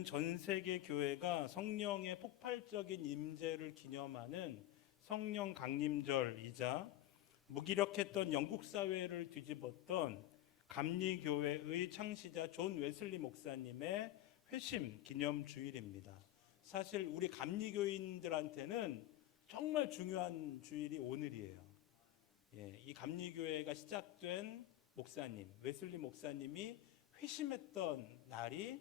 오늘은 전 세계 교회가 성령의 폭발적인 임재를 기념하는 성령 강림절이자 무기력했던 영국 사회를 뒤집었던 감리교회의 창시자 존 웨슬리 목사님의 회심 기념 주일입니다. 사실 우리 감리교인들한테는 정말 중요한 주일이 오늘이에요. 이 감리교회가 시작된 목사님, 웨슬리 목사님이 회심했던 날이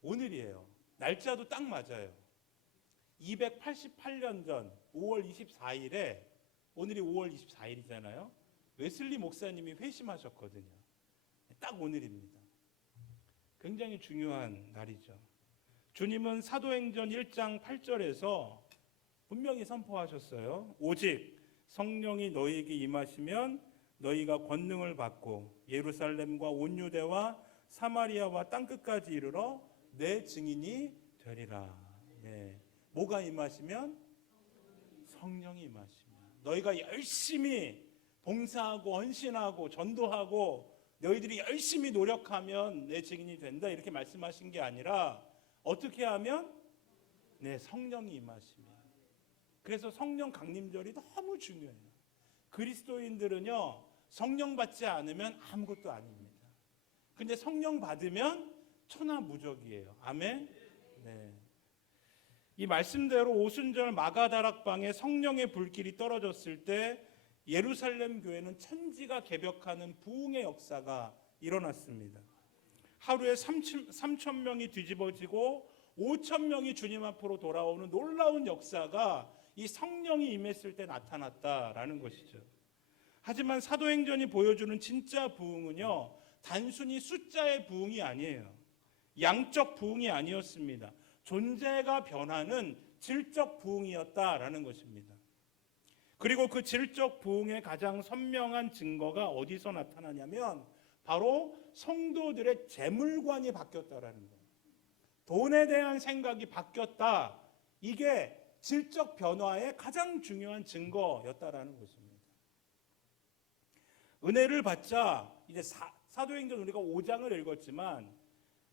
오늘이에요. 날짜도 딱 맞아요. 288년 전 5월 24일에 오늘이 5월 24일이잖아요. 웨슬리 목사님이 회심하셨거든요. 딱 오늘입니다. 굉장히 중요한 날이죠. 주님은 사도행전 1장 8절에서 분명히 선포하셨어요. 오직 성령이 너희에게 임하시면 너희가 권능을 받고 예루살렘과 온 유대와 사마리아와 땅끝까지 이르러 내 증인이 되리라. 뭐가 임하시면? 성령이 임하시면. 너희가 열심히 봉사하고 헌신하고 전도하고 너희들이 열심히 노력하면 내 증인이 된다 이렇게 말씀하신 게 아니라 어떻게 하면? 성령이 임하시면. 그래서 성령 강림절이 너무 중요해요. 그리스도인들은요 성령 받지 않으면 아무것도 아닙니다. 근데 성령 받으면 천하무적이에요. 아멘. 이 말씀대로 오순절 마가다락방에 성령의 불길이 떨어졌을 때 예루살렘 교회는 천지가 개벽하는 부흥의 역사가 일어났습니다. 하루에 3천 명이 뒤집어지고 5천 명이 주님 앞으로 돌아오는 놀라운 역사가 이 성령이 임했을 때 나타났다라는 것이죠. 하지만 사도행전이 보여주는 진짜 부흥은요 단순히 숫자의 부흥이 아니에요. 양적 부흥이 아니었습니다. 존재가 변하는 질적 부흥이었다라는 것입니다. 그리고 그 질적 부흥의 가장 선명한 증거가 어디서 나타나냐면 바로 성도들의 재물관이 바뀌었다라는 거예요. 돈에 대한 생각이 바뀌었다. 이게 질적 변화의 가장 중요한 증거였다라는 것입니다. 은혜를 받자 이제 사도행전 우리가 5장을 읽었지만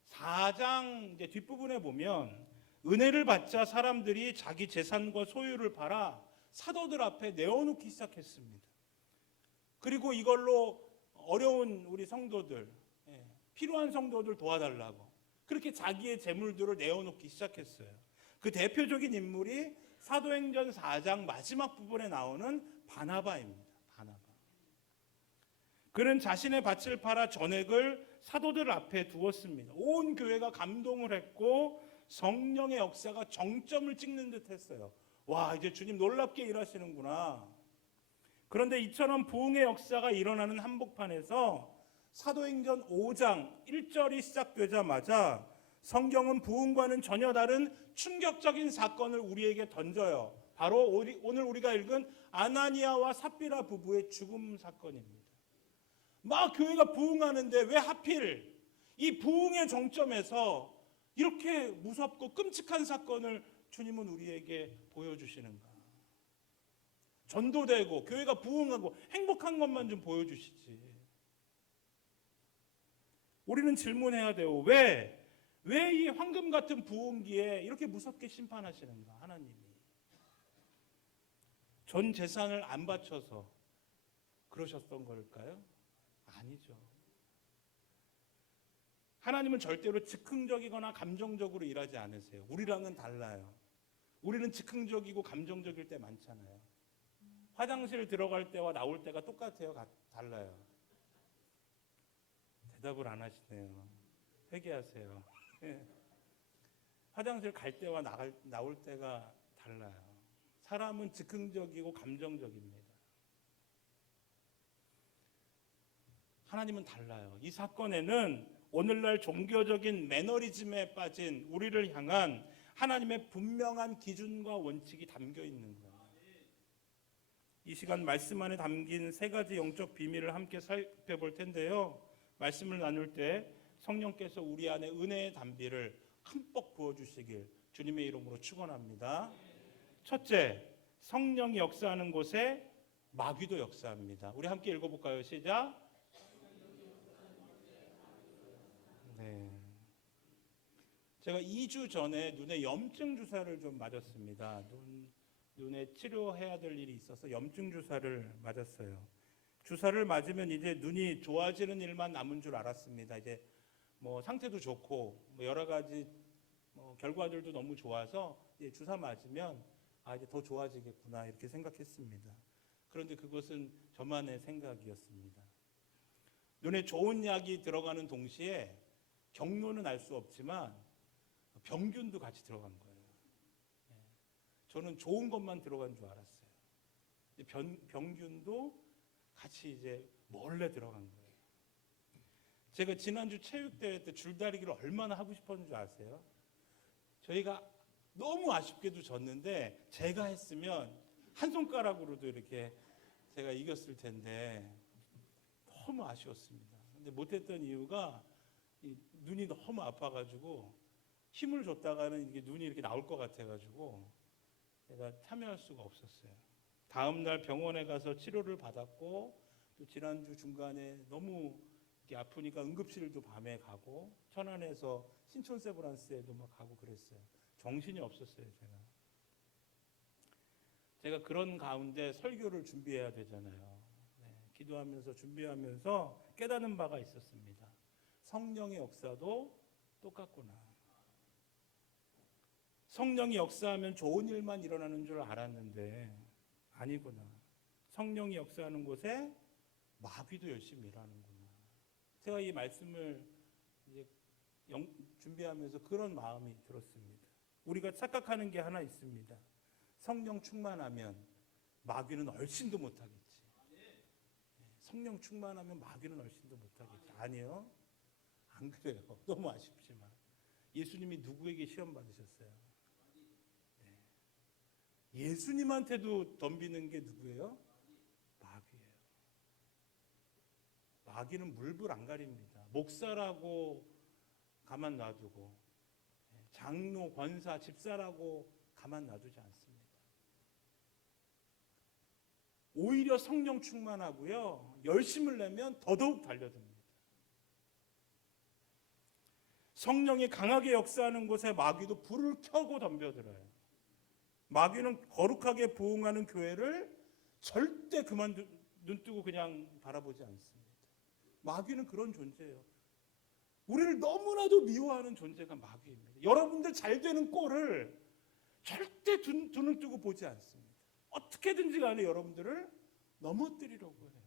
4장 이제 뒷부분에 보면 은혜를 받자 사람들이 자기 재산과 소유를 팔아 사도들 앞에 내어놓기 시작했습니다. 그리고 이걸로 어려운 우리 성도들, 필요한 성도들 도와달라고 그렇게 자기의 재물들을 내어놓기 시작했어요. 그 대표적인 인물이 사도행전 4장 마지막 부분에 나오는 바나바입니다. 바나바. 그는 자신의 밭을 팔아 전액을 사도들 앞에 두었습니다. 온 교회가 감동을 했고 성령의 역사가 정점을 찍는 듯 했어요. 와, 이제 주님 놀랍게 일하시는구나. 그런데 이처럼 부흥의 역사가 일어나는 한복판에서 사도행전 5장 1절이 시작되자마자 성경은 부흥과는 전혀 다른 충격적인 사건을 우리에게 던져요. 바로 오늘 우리가 읽은 아나니아와 삽비라 부부의 죽음 사건입니다. 막 교회가 부흥하는데 왜 하필 이 부흥의 정점에서 이렇게 무섭고 끔찍한 사건을 주님은 우리에게 보여주시는가? 전도되고 교회가 부흥하고 행복한 것만 좀 보여주시지. 우리는 질문해야 돼요. 왜 이 황금 같은 부흥기에 이렇게 무섭게 심판하시는가? 하나님이. 전 재산을 안 바쳐서 그러셨던 걸까요? 아니죠. 하나님은 절대로 즉흥적이거나 감정적으로 일하지 않으세요. 우리랑은 달라요. 우리는 즉흥적이고 감정적일 때 많잖아요. 화장실 들어갈 때와 나올 때가 똑같아요. 달라요. 대답을 안 하시네요. 회개하세요. 화장실 갈 때와 나올 때가 달라요. 사람은 즉흥적이고 감정적입니다. 하나님은 달라요. 이 사건에는 오늘날 종교적인 매너리즘에 빠진 우리를 향한 하나님의 분명한 기준과 원칙이 담겨 있는 거예요. 이 시간 말씀 안에 담긴 세 가지 영적 비밀을 함께 살펴볼 텐데요. 말씀을 나눌 때 성령께서 우리 안에 은혜의 담비를 흠뻑 부어주시길 주님의 이름으로 축원합니다. 첫째, 성령이 역사하는 곳에 마귀도 역사합니다. 우리 함께 읽어볼까요? 시작. 제가 2주 전에 눈에 염증 주사를 좀 맞았습니다. 눈에 치료해야 될 일이 있어서 염증 주사를 맞았어요. 주사를 맞으면 이제 눈이 좋아지는 일만 남은 줄 알았습니다. 이제 뭐 상태도 좋고 뭐 여러 가지 결과들도 너무 좋아서 이제 주사 맞으면 이제 더 좋아지겠구나 이렇게 생각했습니다. 그런데 그것은 저만의 생각이었습니다. 눈에 좋은 약이 들어가는 동시에 경로는 알 수 없지만 병균도 같이 들어간 거예요. 저는 좋은 것만 들어간 줄 알았어요. 병균도 같이 이제 몰래 들어간 거예요. 제가 지난주 체육대회 때 줄다리기를 얼마나 하고 싶었는 줄 아세요? 저희가 너무 아쉽게도 졌는데 제가 했으면 한 손가락으로도 이렇게 제가 이겼을 텐데 너무 아쉬웠습니다. 근데 못했던 이유가 눈이 너무 아파가지고 힘을 줬다가는 이게 눈이 이렇게 나올 것 같아가지고 제가 참여할 수가 없었어요. 다음 날 병원에 가서 치료를 받았고 또 지난주 중간에 너무 이렇게 아프니까 응급실도 밤에 가고 천안에서 신촌 세브란스에도 막 가고 그랬어요. 정신이 없었어요, 제가 그런 가운데 설교를 준비해야 되잖아요. 기도하면서 준비하면서 깨닫는 바가 있었습니다. 성령의 역사도 똑같구나. 성령이 역사하면 좋은 일만 일어나는 줄 알았는데 아니구나. 성령이 역사하는 곳에 마귀도 열심히 일하는구나. 제가 이 말씀을 이제 준비하면서 그런 마음이 들었습니다. 우리가 착각하는 게 하나 있습니다. 성령 충만하면 마귀는 얼씬도 못하겠지. 성령 충만하면 마귀는 얼씬도 못하겠지. 아니요. 안 그래요. 너무 아쉽지만. 예수님이 누구에게 시험 받으셨어요? 예수님한테도 덤비는 게 누구예요? 마귀예요. 마귀는 물불 안 가립니다. 목사라고 가만 놔두고 장로, 권사, 집사라고 가만 놔두지 않습니다. 오히려 성령 충만하고요. 열심을 내면 더더욱 달려듭니다. 성령이 강하게 역사하는 곳에 마귀도 불을 켜고 덤벼들어요. 마귀는 거룩하게 부흥하는 교회를 절대 눈 뜨고 그냥 바라보지 않습니다. 마귀는 그런 존재예요. 우리를 너무나도 미워하는 존재가 마귀입니다. 여러분들 잘 되는 꼴을 절대 두 눈 뜨고 보지 않습니다. 어떻게든지 간에 여러분들을 넘어뜨리려고 해요.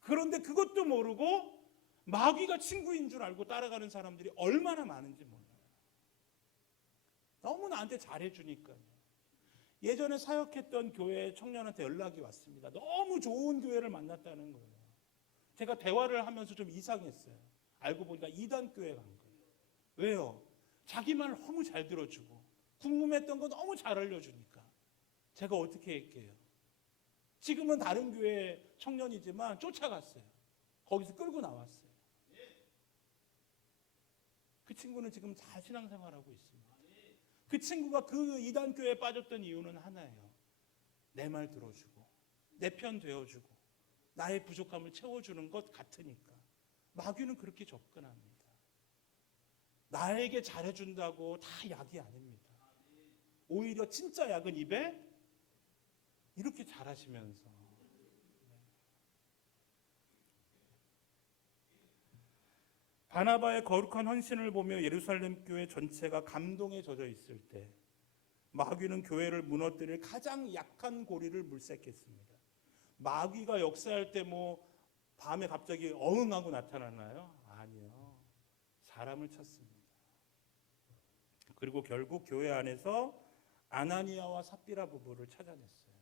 그런데 그것도 모르고 마귀가 친구인 줄 알고 따라가는 사람들이 얼마나 많은지 몰라요. 너무 나한테 잘해주니까요. 예전에 사역했던 교회 청년한테 연락이 왔습니다. 너무 좋은 교회를 만났다는 거예요. 제가 대화를 하면서 좀 이상했어요. 알고 보니까 이단교회 간 거예요. 왜요? 자기 말 너무 잘 들어주고 궁금했던 거 너무 잘 알려주니까 제가 어떻게 할게요? 지금은 다른 교회 청년이지만 쫓아갔어요. 거기서 끌고 나왔어요. 그 친구는 지금 잘 신앙생활하고 있습니다. 그 친구가 그 이단교회에 빠졌던 이유는 하나예요. 내 말 들어주고 내 편 되어주고 나의 부족함을 채워주는 것 같으니까. 마귀는 그렇게 접근합니다. 나에게 잘해준다고 다 약이 아닙니다. 오히려 진짜 약은 입에 이렇게 잘하시면서 바나바의 거룩한 헌신을 보며 예루살렘 교회 전체가 감동에 젖어 있을 때 마귀는 교회를 무너뜨릴 가장 약한 고리를 물색했습니다. 마귀가 역사할 때 밤에 갑자기 어흥하고 나타나나요? 아니요. 사람을 찾습니다. 그리고 결국 교회 안에서 아나니아와 삽비라 부부를 찾아냈어요.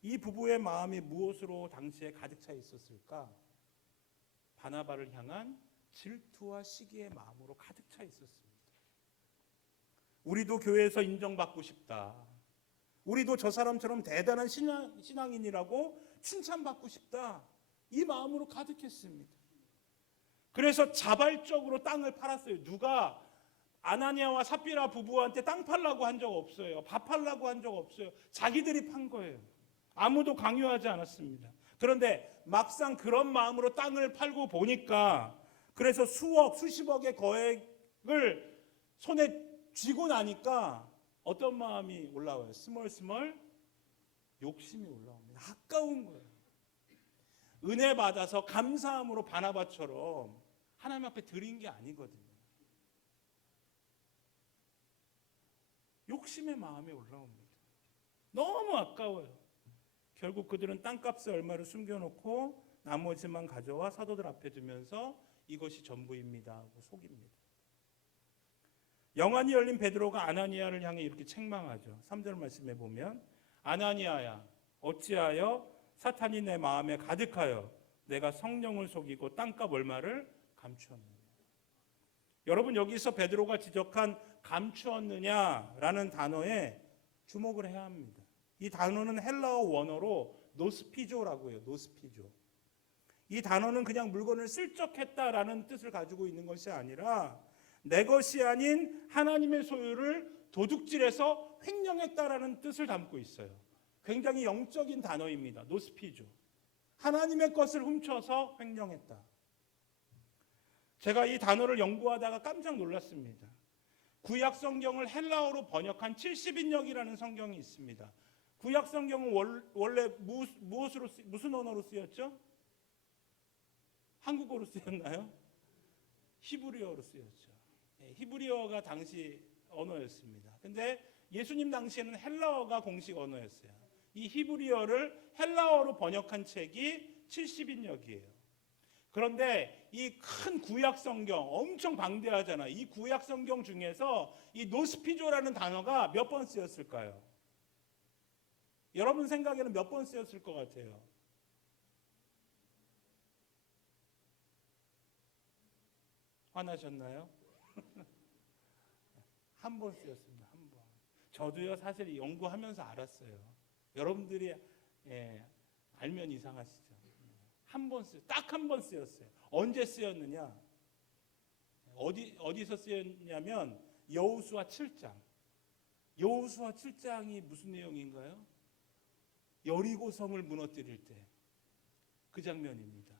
이 부부의 마음이 무엇으로 당시에 가득 차 있었을까? 바나바를 향한 질투와 시기의 마음으로 가득 차 있었습니다. 우리도 교회에서 인정받고 싶다. 우리도 저 사람처럼 대단한 신앙인이라고 칭찬받고 싶다. 이 마음으로 가득했습니다. 그래서 자발적으로 땅을 팔았어요. 누가 아나니아와 삽비라 부부한테 땅 팔라고 한 적 없어요. 밥 팔라고 한 적 없어요. 자기들이 판 거예요. 아무도 강요하지 않았습니다. 그런데 막상 그런 마음으로 땅을 팔고 보니까 그래서 수십억의 거액을 손에 쥐고 나니까 어떤 마음이 올라와요? 스멀스멀 욕심이 올라옵니다. 아까운 거예요. 은혜 받아서 감사함으로 바나바처럼 하나님 앞에 드린 게 아니거든요. 욕심의 마음이 올라옵니다. 너무 아까워요. 결국 그들은 땅값의 얼마를 숨겨놓고 나머지만 가져와 사도들 앞에 두면서 이것이 전부입니다 하고 속입니다. 영안이 열린 베드로가 아나니아를 향해 이렇게 책망하죠. 3절 말씀에 보면 아나니아야 어찌하여 사탄이 내 마음에 가득하여 내가 성령을 속이고 땅값 얼마를 감추었느냐. 여러분 여기서 베드로가 지적한 감추었느냐라는 단어에 주목을 해야 합니다. 이 단어는 헬라어 원어로 노스피조라고 해요. 노스피조. 이 단어는 그냥 물건을 슬쩍했다라는 뜻을 가지고 있는 것이 아니라 내 것이 아닌 하나님의 소유를 도둑질해서 횡령했다라는 뜻을 담고 있어요. 굉장히 영적인 단어입니다. 노스피조. 하나님의 것을 훔쳐서 횡령했다. 제가 이 단어를 연구하다가 깜짝 놀랐습니다. 구약 성경을 헬라어로 번역한 70인역이라는 성경이 있습니다. 구약 성경은 원래 무슨 언어로 쓰였죠? 한국어로 쓰였나요? 히브리어로 쓰였죠. 히브리어가 당시 언어였습니다. 근데 예수님 당시에는 헬라어가 공식 언어였어요. 이 히브리어를 헬라어로 번역한 책이 70인역이에요. 그런데 이 큰 구약 성경 엄청 방대하잖아요. 이 구약 성경 중에서 이 노스피조라는 단어가 몇 번 쓰였을까요? 여러분 생각에는 몇 번 쓰였을 것 같아요? 화나셨나요? 한 번 쓰였습니다. 한 번. 저도요 사실 연구하면서 알았어요. 여러분들이 알면 이상하시죠. 딱 한 번 쓰였어요. 언제 쓰였느냐? 어디서 쓰였냐면 여호수아 7장. 여호수아 7장이 무슨 내용인가요? 여리고 성을 무너뜨릴 때 그 장면입니다.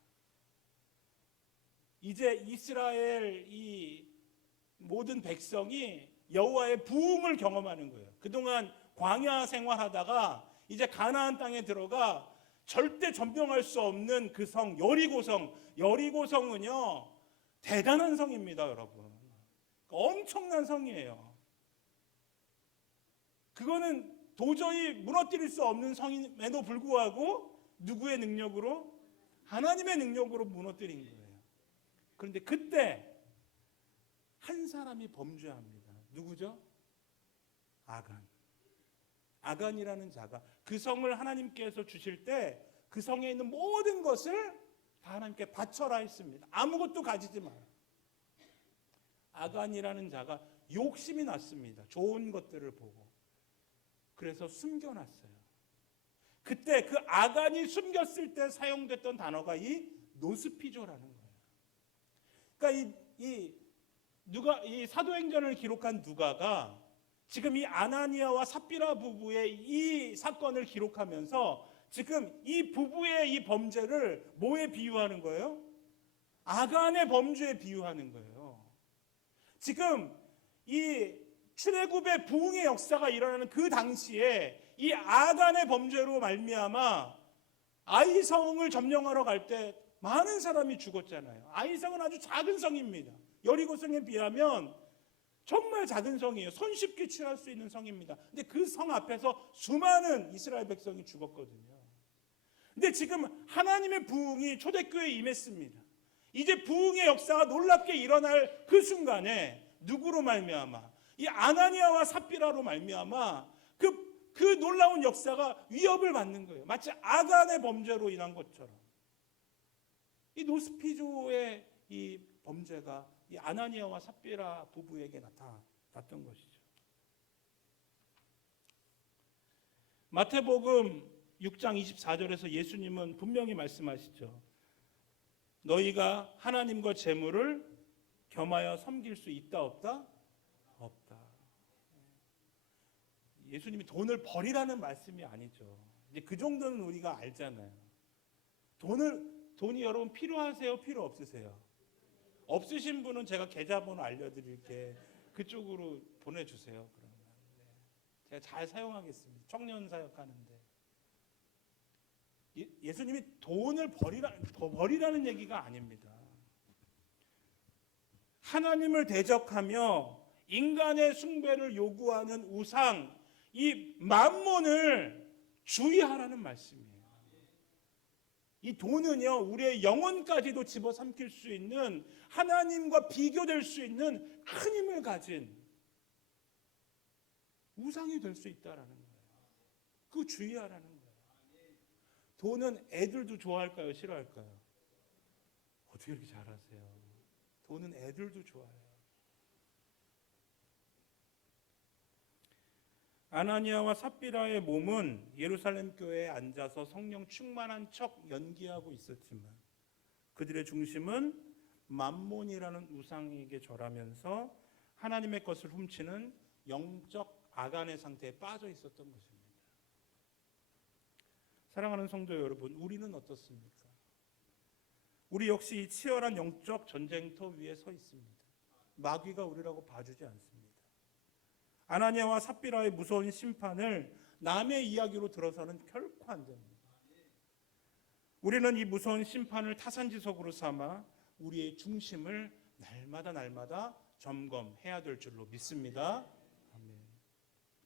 이제 이스라엘 이 모든 백성이 여호와의 부흥을 경험하는 거예요. 그동안 광야 생활하다가 이제 가나안 땅에 들어가 절대 점령할 수 없는 그 성 여리고성. 여리고성은요 대단한 성입니다, 여러분. 엄청난 성이에요. 그거는 도저히 무너뜨릴 수 없는 성임에도 불구하고 누구의 능력으로? 하나님의 능력으로 무너뜨린 거예요. 그런데 그때 한 사람이 범죄합니다. 누구죠? 아간이라는 자가 그 성을 하나님께서 주실 때 그 성에 있는 모든 것을 다 하나님께 바쳐라 했습니다. 아무것도 가지지 마라. 아간이라는 자가 욕심이 났습니다. 좋은 것들을 보고. 그래서 숨겨놨어요. 그때 그 아간이 숨겼을 때 사용됐던 단어가 이 노스피조라는 거예요. 그러니까 이 사도행전을 기록한 누가가 지금 이 아나니아와 삽비라 부부의 이 사건을 기록하면서 지금 이 부부의 이 범죄를 뭐에 비유하는 거예요? 아간의 범죄에 비유하는 거예요. 지금 이 출애굽의 부흥의 역사가 일어나는 그 당시에 이 아간의 범죄로 말미암아 아이성을 점령하러 갈 때 많은 사람이 죽었잖아요. 아이성은 아주 작은 성입니다. 여리고성에 비하면 정말 작은 성이에요. 손쉽게 취할 수 있는 성입니다. 근데 그 성 앞에서 수많은 이스라엘 백성이 죽었거든요. 근데 지금 하나님의 부흥이 초대교회에 임했습니다. 이제 부흥의 역사가 놀랍게 일어날 그 순간에 누구로 말미암아? 이 아나니아와 삽비라로 말미암아 그 놀라운 역사가 위협을 받는 거예요. 마치 아간의 범죄로 인한 것처럼. 이 노스피조의 이 범죄가 이 아나니아와 삽비라 부부에게 나타났던 것이죠. 마태복음 6장 24절에서 예수님은 분명히 말씀하시죠. 너희가 하나님과 재물을 겸하여 섬길 수 있다 없다? 없다. 예수님이 돈을 버리라는 말씀이 아니죠. 이제 그 정도는 우리가 알잖아요. 돈이 여러분 필요하세요? 필요 없으세요? 없으신 분은 제가 계좌번호 알려드릴게. 그쪽으로 보내주세요. 그러면 제가 잘 사용하겠습니다. 청년 사역하는데 예수님이 돈을 버리라는 얘기가 아닙니다. 하나님을 대적하며 인간의 숭배를 요구하는 우상, 이 만몬을 주의하라는 말씀이에요. 이 돈은요, 우리의 영혼까지도 집어삼킬 수 있는, 하나님과 비교될 수 있는 큰 힘을 가진 우상이 될 수 있다라는 거예요. 그거 주의하라는 거예요. 돈은 애들도 좋아할까요? 싫어할까요? 어떻게 이렇게 잘하세요? 돈은 애들도 좋아해요. 아나니아와 삽비라의 몸은 예루살렘 교회에 앉아서 성령 충만한 척 연기하고 있었지만 그들의 중심은 만몬이라는 우상에게 절하면서 하나님의 것을 훔치는 영적 아간의 상태에 빠져 있었던 것입니다. 사랑하는 성도 여러분, 우리는 어떻습니까? 우리 역시 이 치열한 영적 전쟁터 위에 서 있습니다. 마귀가 우리라고 봐주지 않습니다. 아나니아와 삽비라의 무서운 심판을 남의 이야기로 들어서는 결코 안 됩니다. 우리는 이 무서운 심판을 타산지석으로 삼아 우리의 중심을 날마다 점검해야 될 줄로 믿습니다. 아멘.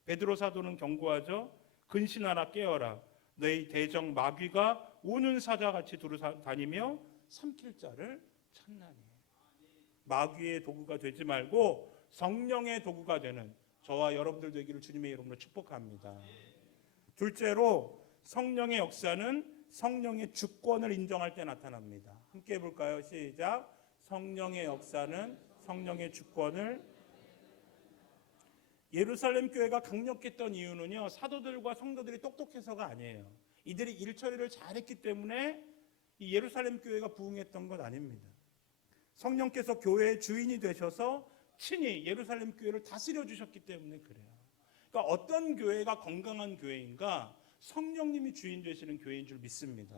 베드로 사도는 경고하죠. 근신하라 깨어라. 너희 대적 마귀가 우는 사자같이 두루 다니며 삼킬 자를 찾나니. 마귀의 도구가 되지 말고 성령의 도구가 되는 저와 여러분들 되기를 주님의 이름으로 축복합니다. 둘째로 성령의 역사는 성령의 주권을 인정할 때 나타납니다. 함께 해볼까요? 시작. 성령의 역사는 성령의 주권을. 예루살렘 교회가 강력했던 이유는요, 사도들과 성도들이 똑똑해서가 아니에요. 이들이 일처리를 잘했기 때문에 이 예루살렘 교회가 부흥했던 것 아닙니다. 성령께서 교회의 주인이 되셔서 친히 예루살렘 교회를 다스려 주셨기 때문에 그래요. 그러니까 어떤 교회가 건강한 교회인가? 성령님이 주인 되시는 교회인 줄 믿습니다.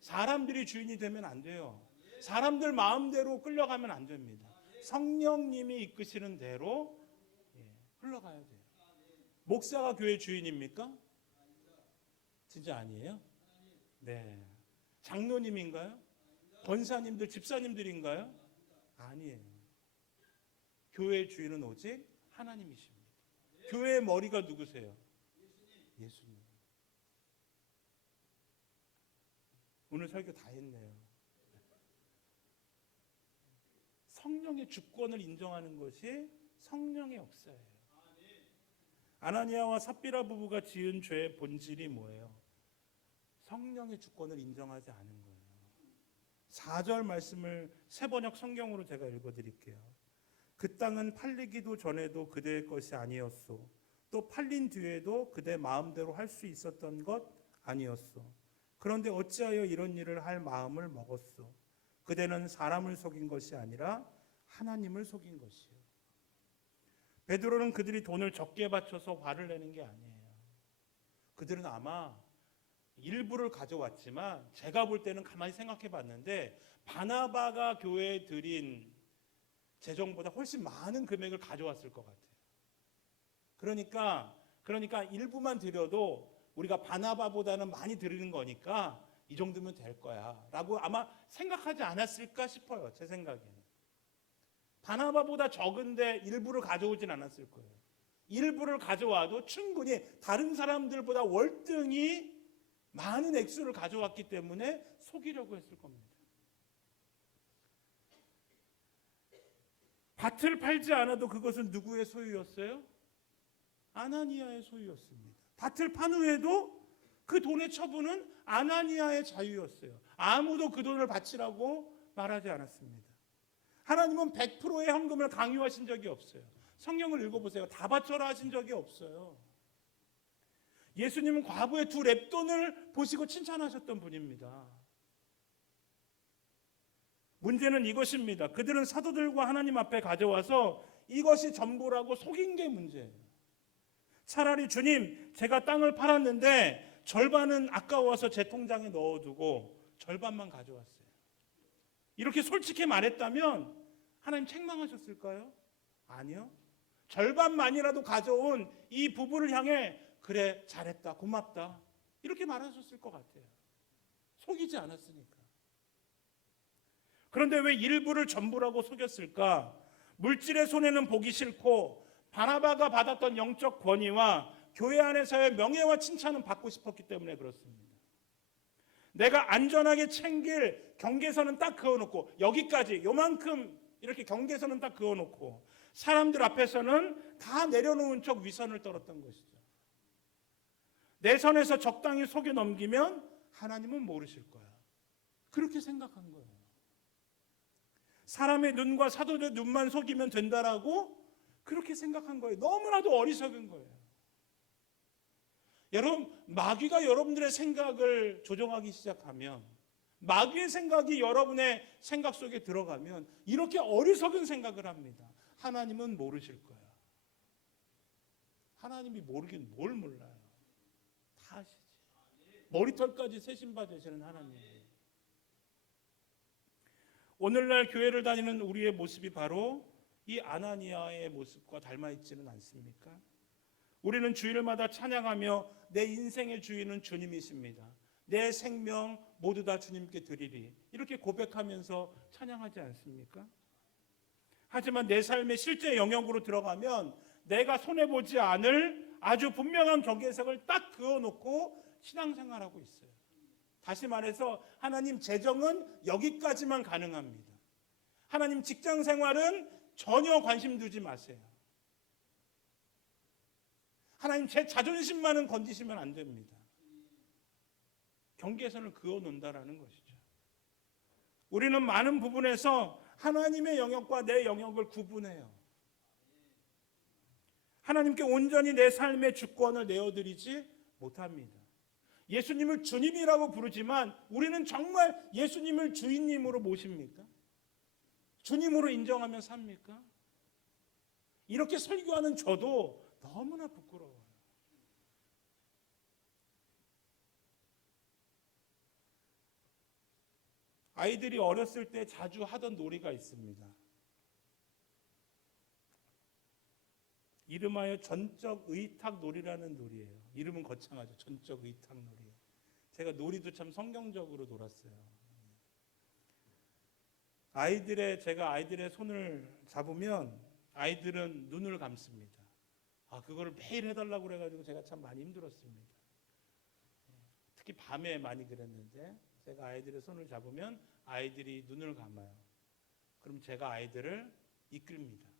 사람들이 주인이 되면 안 돼요. 사람들 마음대로 끌려가면 안 됩니다. 성령님이 이끄시는 대로 흘러가야 돼요. 목사가 교회 주인입니까? 진짜 아니에요? 네. 장로님인가요? 권사님들, 집사님들인가요? 아니에요. 교회의 주인은 오직 하나님이십니다. 교회의 머리가 누구세요? 예수님. 오늘 설교 다 했네요. 성령의 주권을 인정하는 것이 성령의 역사예요. 아나니아와 삽비라 부부가 지은 죄의 본질이 뭐예요? 성령의 주권을 인정하지 않은 거예요. 4절 말씀을 세번역 성경으로 제가 읽어드릴게요. 그 땅은 팔리기도 전에도 그대의 것이 아니었소. 또 팔린 뒤에도 그대 마음대로 할 수 있었던 것 아니었소. 그런데 어찌하여 이런 일을 할 마음을 먹었소? 그대는 사람을 속인 것이 아니라 하나님을 속인 것이요. 베드로는 그들이 돈을 적게 바쳐서 화를 내는 게 아니에요. 그들은 아마 일부를 가져왔지만 제가 볼 때는 가만히 생각해 봤는데 바나바가 교회에 드린 재정보다 훨씬 많은 금액을 가져왔을 것 같아요. 그러니까 일부만 드려도 우리가 바나바보다는 많이 드리는 거니까 이 정도면 될 거야 라고 아마 생각하지 않았을까 싶어요. 제 생각에는. 바나바보다 적은데 일부를 가져오진 않았을 거예요. 일부를 가져와도 충분히 다른 사람들보다 월등히 많은 액수를 가져왔기 때문에 속이려고 했을 겁니다. 밭을 팔지 않아도 그것은 누구의 소유였어요? 아나니아의 소유였습니다. 밭을 판 후에도 그 돈의 처분은 아나니아의 자유였어요. 아무도 그 돈을 바치라고 말하지 않았습니다. 하나님은 100%의 헌금을 강요하신 적이 없어요. 성경을 읽어보세요. 다 바쳐라 하신 적이 없어요. 예수님은 과부의 2 렙돈을 보시고 칭찬하셨던 분입니다. 문제는 이것입니다. 그들은 사도들과 하나님 앞에 가져와서 이것이 전부라고 속인 게 문제예요. 차라리 주님, 제가 땅을 팔았는데 절반은 아까워서 제 통장에 넣어두고 절반만 가져왔어요. 이렇게 솔직히 말했다면 하나님 책망하셨을까요? 아니요. 절반만이라도 가져온 이 부부를 향해 그래 잘했다 고맙다 이렇게 말하셨을 것 같아요. 속이지 않았으니까. 그런데 왜 일부를 전부라고 속였을까? 물질의 손해는 보기 싫고 바나바가 받았던 영적 권위와 교회 안에서의 명예와 칭찬은 받고 싶었기 때문에 그렇습니다. 내가 안전하게 챙길 경계선은 딱 그어놓고 여기까지 요만큼 이렇게 경계선은 딱 그어놓고 사람들 앞에서는 다 내려놓은 척 위선을 떨었던 것이죠. 내 선에서 적당히 속여 넘기면 하나님은 모르실 거야. 그렇게 생각한 거예요. 사람의 눈과 사도의 눈만 속이면 된다라고 그렇게 생각한 거예요. 너무나도 어리석은 거예요. 여러분, 마귀가 여러분들의 생각을 조종하기 시작하면, 마귀의 생각이 여러분의 생각 속에 들어가면 이렇게 어리석은 생각을 합니다. 하나님은 모르실 거야. 하나님이 모르긴 뭘 몰라요. 다 아시지. 머리털까지 세신 바 되시는 하나님. 오늘날 교회를 다니는 우리의 모습이 바로 이 아나니아의 모습과 닮아있지는 않습니까? 우리는 주일마다 찬양하며 내 인생의 주인은 주님이십니다. 내 생명 모두 다 주님께 드리리. 이렇게 고백하면서 찬양하지 않습니까? 하지만 내 삶의 실제 영역으로 들어가면 내가 손해보지 않을 아주 분명한 경계석을 딱 그어놓고 신앙생활하고 있어요. 다시 말해서 하나님 재정은 여기까지만 가능합니다. 하나님 직장생활은 전혀 관심 두지 마세요. 하나님 제 자존심만은 건지시면 안 됩니다. 경계선을 그어놓는다라는 것이죠. 우리는 많은 부분에서 하나님의 영역과 내 영역을 구분해요. 하나님께 온전히 내 삶의 주권을 내어드리지 못합니다. 예수님을 주님이라고 부르지만 우리는 정말 예수님을 주인님으로 모십니까? 주님으로 인정하며 삽니까? 이렇게 설교하는 저도 너무나 부끄러워요. 아이들이 어렸을 때 자주 하던 놀이가 있습니다. 이름하여 전적 의탁 놀이라는 놀이예요. 이름은 거창하죠. 전적 의탁 놀이. 제가 놀이도 참 성경적으로 놀았어요. 제가 아이들의 손을 잡으면 아이들은 눈을 감습니다. 그거를 매일 해달라고 그래가지고 제가 참 많이 힘들었습니다. 특히 밤에 많이 그랬는데 제가 아이들의 손을 잡으면 아이들이 눈을 감아요. 그럼 제가 아이들을 이끌입니다.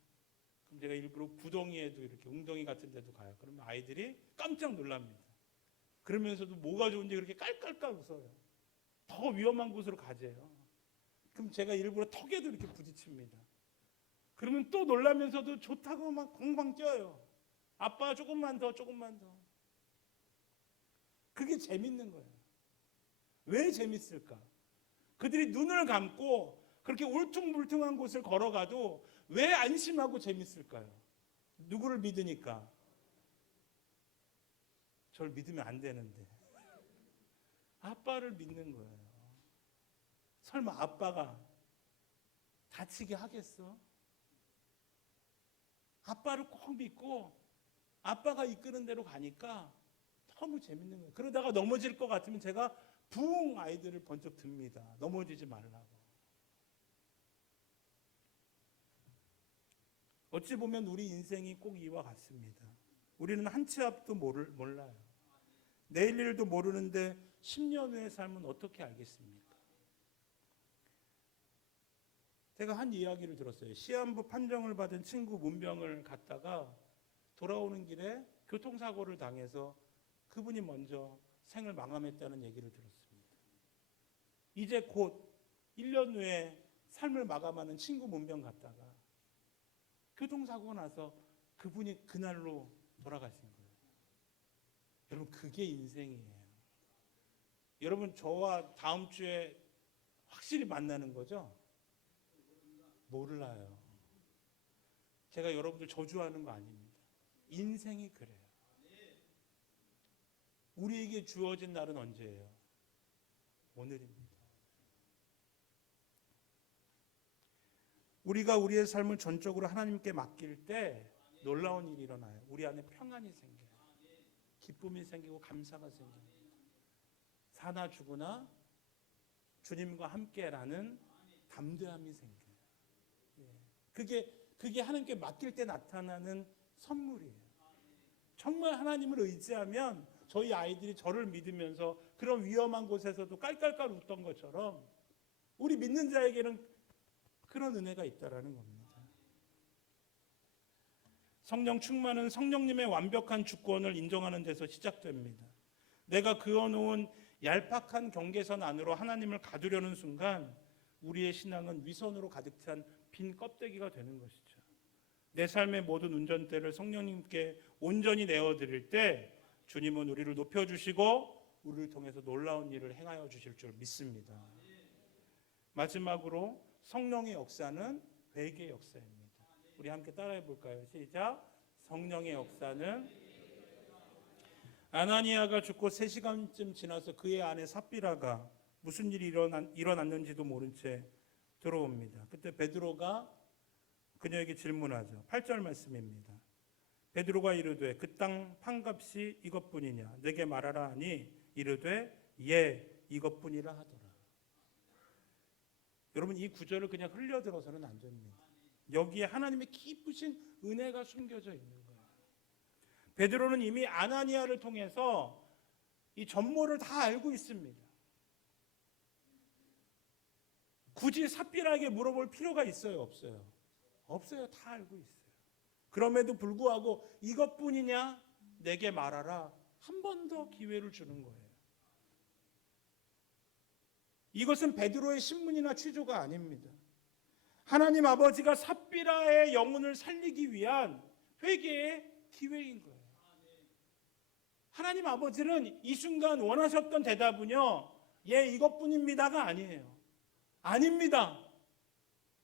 그럼 제가 일부러 구덩이에도 이렇게 웅덩이 같은 데도 가요. 그러면 아이들이 깜짝 놀랍니다. 그러면서도 뭐가 좋은지 그렇게 깔깔깔 웃어요. 더 위험한 곳으로 가재요. 그럼 제가 일부러 턱에도 이렇게 부딪힙니다. 그러면 또 놀라면서도 좋다고 막 광광 뛰어요. 아빠 조금만 더, 조금만 더. 그게 재밌는 거예요. 왜 재밌을까? 그들이 눈을 감고 그렇게 울퉁불퉁한 곳을 걸어가도 왜 안심하고 재밌을까요? 누구를 믿으니까? 저를 믿으면 안 되는데. 아빠를 믿는 거예요. 설마 아빠가 다치게 하겠어? 아빠를 꼭 믿고 아빠가 이끄는 대로 가니까 너무 재밌는 거예요. 그러다가 넘어질 것 같으면 제가 붕 아이들을 번쩍 듭니다. 넘어지지 말라고. 어찌 보면 우리 인생이 꼭 이와 같습니다. 우리는 한 치 앞도 몰라요. 내일 일도 모르는데 10년 후의 삶은 어떻게 알겠습니까? 제가 한 이야기를 들었어요. 시한부 판정을 받은 친구 문병을 갔다가 돌아오는 길에 교통사고를 당해서 그분이 먼저 생을 마감했다는 얘기를 들었습니다. 이제 곧 1년 후에 삶을 마감하는 친구 문병 갔다가 교통사고가 나서 그분이 그날로 돌아가신 거예요. 여러분, 그게 인생이에요. 여러분, 저와 다음 주에 확실히 만나는 거죠? 몰라요. 제가 여러분들 저주하는 거 아닙니다. 인생이 그래요. 우리에게 주어진 날은 언제예요? 오늘입니다. 우리가 우리의 삶을 전적으로 하나님께 맡길 때 놀라운 일이 일어나요. 우리 안에 평안이 생겨요. 기쁨이 생기고 감사가 생겨요. 사나 죽으나 주님과 함께라는 담대함이 생겨요. 그게 하나님께 맡길 때 나타나는 선물이에요. 정말 하나님을 의지하면 저희 아이들이 저를 믿으면서 그런 위험한 곳에서도 깔깔깔 웃던 것처럼 우리 믿는 자에게는 그런 은혜가 있다라는 겁니다. 성령 충만은 성령님의 완벽한 주권을 인정하는 데서 시작됩니다. 내가 그어놓은 얄팍한 경계선 안으로 하나님을 가두려는 순간 우리의 신앙은 위선으로 가득 찬 빈 껍데기가 되는 것이죠. 내 삶의 모든 운전대를 성령님께 온전히 내어드릴 때 주님은 우리를 높여주시고 우리를 통해서 놀라운 일을 행하여 주실 줄 믿습니다. 마지막으로 성령의 역사는 회개의 역사입니다. 우리 함께 따라해 볼까요? 시작. 성령의 역사는 아나니아가 죽고 3시간쯤 지나서 그의 아내 삽비라가 무슨 일이 일어났는지도 모른 채 들어옵니다. 그때 베드로가 그녀에게 질문하죠. 8절 말씀입니다. 베드로가 이르되 그 땅 판값이 이것뿐이냐 내게 말하라 하니 이르되 예 이것뿐이라 하더라. 여러분 이 구절을 그냥 흘려들어서는 안 됩니다. 여기에 하나님의 깊으신 은혜가 숨겨져 있는 거예요. 베드로는 이미 아나니아를 통해서 이 전모를 다 알고 있습니다. 굳이 삽비라에게 물어볼 필요가 있어요? 없어요? 없어요. 다 알고 있어요. 그럼에도 불구하고 이것뿐이냐? 내게 말하라. 한 번 더 기회를 주는 거예요. 이것은 베드로의 신문이나 취조가 아닙니다. 하나님 아버지가 삽비라의 영혼을 살리기 위한 회개의 기회인 거예요. 하나님 아버지는 이 순간 원하셨던 대답은요. 예, 이것뿐입니다가 아니에요. 아닙니다.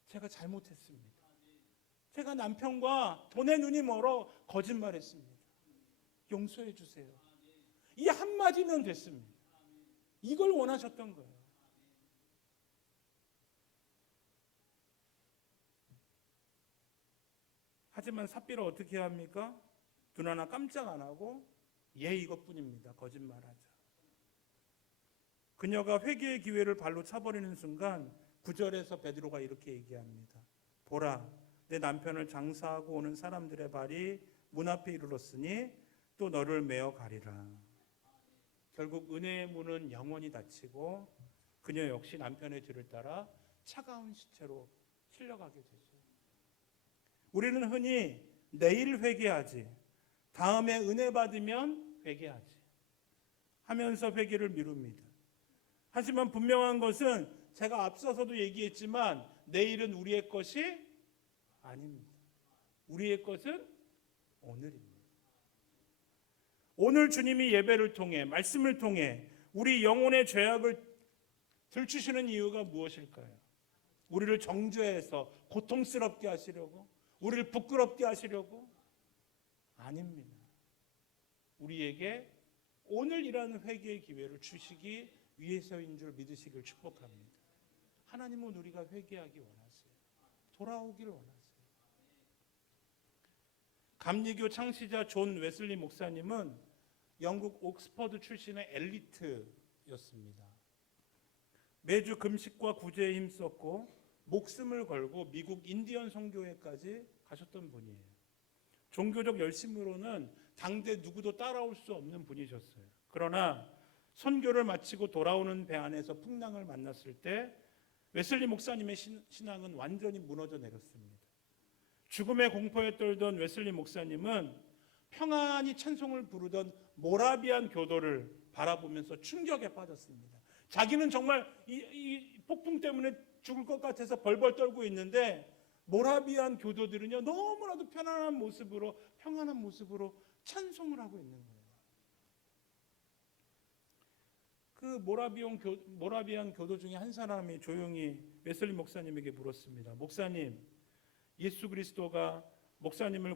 제가 잘못했습니다. 제가 남편과 돈에 눈이 멀어 거짓말했습니다. 용서해 주세요. 이 한마디면 됐습니다. 이걸 원하셨던 거예요. 하지만 삽비라 어떻게 합니까? 눈 하나 깜짝 안 하고 예 이것뿐입니다. 거짓말하죠. 그녀가 회개의 기회를 발로 차버리는 순간 9절에서 베드로가 이렇게 얘기합니다. 보라 내 남편을 장사하고 오는 사람들의 발이 문 앞에 이르렀으니 또 너를 메어 가리라. 결국 은혜의 문은 영원히 닫히고 그녀 역시 남편의 뒤를 따라 차가운 시체로 실려가게 되죠. 우리는 흔히 내일 회개하지 다음에 은혜 받으면 회개하지 하면서 회개를 미룹니다. 하지만 분명한 것은 제가 앞서서도 얘기했지만 내일은 우리의 것이 아닙니다. 우리의 것은 오늘입니다. 오늘 주님이 예배를 통해 말씀을 통해 우리 영혼의 죄악을 들추시는 이유가 무엇일까요? 우리를 정죄해서 고통스럽게 하시려고? 우리를 부끄럽게 하시려고? 아닙니다. 우리에게 오늘이라는 회개의 기회를 주시기 위해서인 줄 믿으시길 축복합니다. 하나님은 우리가 회개하기 원하세요. 돌아오기를 원하세요. 감리교 창시자 존 웨슬리 목사님은 영국 옥스퍼드 출신의 엘리트였습니다. 매주 금식과 구제에 힘썼고 목숨을 걸고 미국 인디언 선교회까지 가셨던 분이에요. 종교적 열심으로는 당대 누구도 따라올 수 없는 분이셨어요. 그러나 선교를 마치고 돌아오는 배 안에서 풍랑을 만났을 때 웨슬리 목사님의 신앙은 완전히 무너져 내렸습니다. 죽음의 공포에 떨던 웨슬리 목사님은 평안히 찬송을 부르던 모라비안 교도를 바라보면서 충격에 빠졌습니다. 자기는 정말 이 폭풍 때문에 죽을 것 같아서 벌벌 떨고 있는데 모라비안 교도들은요 너무나도 편안한 모습으로 평안한 모습으로 찬송을 하고 있는 거예요. 그 모라비안 교도 중에 한 사람이 조용히 웨슬리 목사님에게 물었습니다. 목사님, 예수 그리스도가 목사님을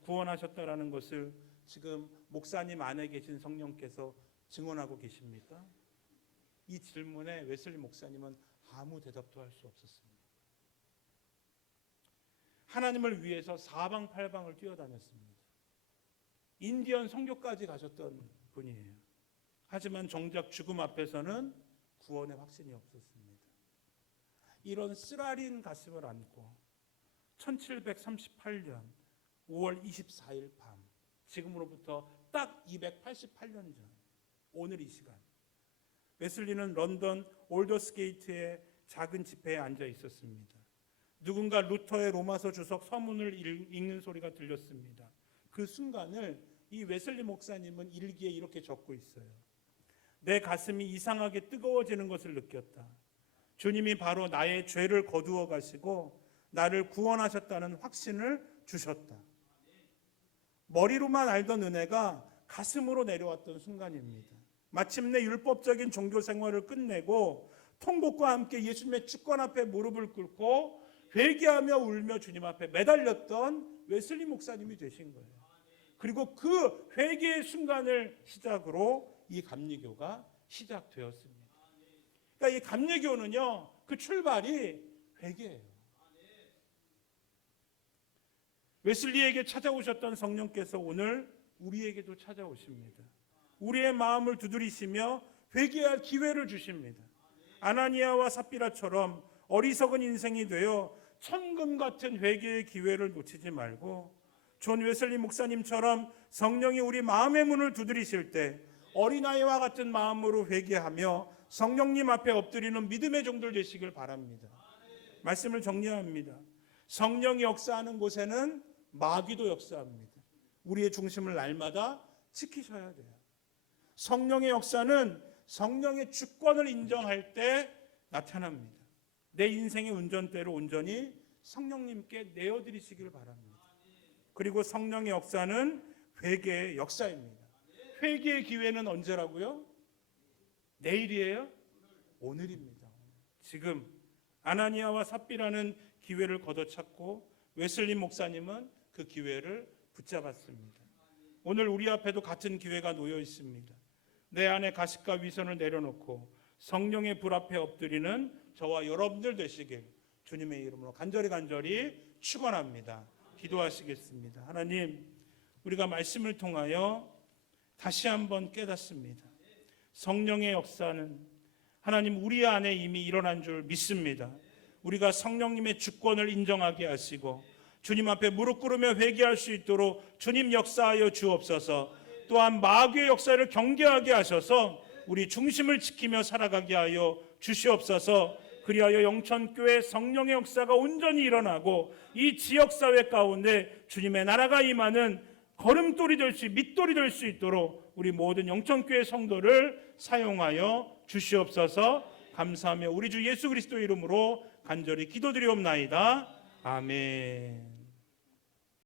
구원하셨다라는 것을 지금 목사님 안에 계신 성령께서 증언하고 계십니까? 이 질문에 웨슬리 목사님은 아무 대답도 할 수 없었습니다. 하나님을 위해서 사방팔방을 뛰어다녔습니다. 인디언 선교까지 가셨던 분이에요. 하지만 정작 죽음 앞에서는 구원의 확신이 없었습니다. 이런 쓰라린 가슴을 안고 1738년 5월 24일 밤, 지금으로부터 딱 288년 전 오늘 이 시간, 웨슬리는 런던 올더스게이트의 작은 집회에 앉아 있었습니다. 누군가 루터의 로마서 주석 서문을 읽는 소리가 들렸습니다. 그 순간을 이 웨슬리 목사님은 일기에 이렇게 적고 있어요. 내 가슴이 이상하게 뜨거워지는 것을 느꼈다. 주님이 바로 나의 죄를 거두어 가시고 나를 구원하셨다는 확신을 주셨다. 머리로만 알던 은혜가 가슴으로 내려왔던 순간입니다. 마침내 율법적인 종교 생활을 끝내고 통곡과 함께 예수님의 주권 앞에 무릎을 꿇고 회개하며 울며 주님 앞에 매달렸던 웨슬리 목사님이 되신 거예요. 그리고 그 회개의 순간을 시작으로 이 감리교가 시작되었습니다. 그러니까 이 감리교는요, 그 출발이 회개예요. 웨슬리에게 찾아오셨던 성령께서 오늘 우리에게도 찾아오십니다. 우리의 마음을 두드리시며 회개할 기회를 주십니다. 아나니아와 삽비라처럼 어리석은 인생이 되어 천금 같은 회개의 기회를 놓치지 말고 존 웨슬리 목사님처럼 성령이 우리 마음의 문을 두드리실 때 어린아이와 같은 마음으로 회개하며 성령님 앞에 엎드리는 믿음의 종들 되시길 바랍니다. 말씀을 정리합니다. 성령이 역사하는 곳에는 마귀도 역사합니다. 우리의 중심을 날마다 지키셔야 돼요. 성령의 역사는 성령의 주권을 인정할 때 나타납니다. 내 인생의 운전대를 온전히 성령님께 내어드리시길 바랍니다. 그리고 성령의 역사는 회개의 역사입니다. 회개의 기회는 언제라고요? 내일이에요? 오늘입니다. 지금 아나니아와 삽비라는 기회를 걷어찼고 웨슬리 목사님은 그 기회를 붙잡았습니다. 오늘 우리 앞에도 같은 기회가 놓여 있습니다. 내 안에 가식과 위선을 내려놓고 성령의 불 앞에 엎드리는 저와 여러분들 되시길 주님의 이름으로 간절히 축원합니다. 기도하시겠습니다. 하나님, 우리가 말씀을 통하여 다시 한번 깨닫습니다. 성령의 역사는 하나님 우리 안에 이미 일어난 줄 믿습니다. 우리가 성령님의 주권을 인정하게 하시고 주님 앞에 무릎 꿇으며 회개할 수 있도록 주님 역사하여 주옵소서. 또한 마귀의 역사를 경계하게 하셔서 우리 중심을 지키며 살아가게 하여 주시옵소서. 그리하여 영천교회 성령의 역사가 온전히 일어나고 이 지역사회 가운데 주님의 나라가 임하는 걸음돌이 될 수, 밑돌이 될 수 있도록 우리 모든 영천교회 성도를 사용하여 주시옵소서. 감사하며 우리 주 예수 그리스도 이름으로 간절히 기도드리옵나이다. 아멘.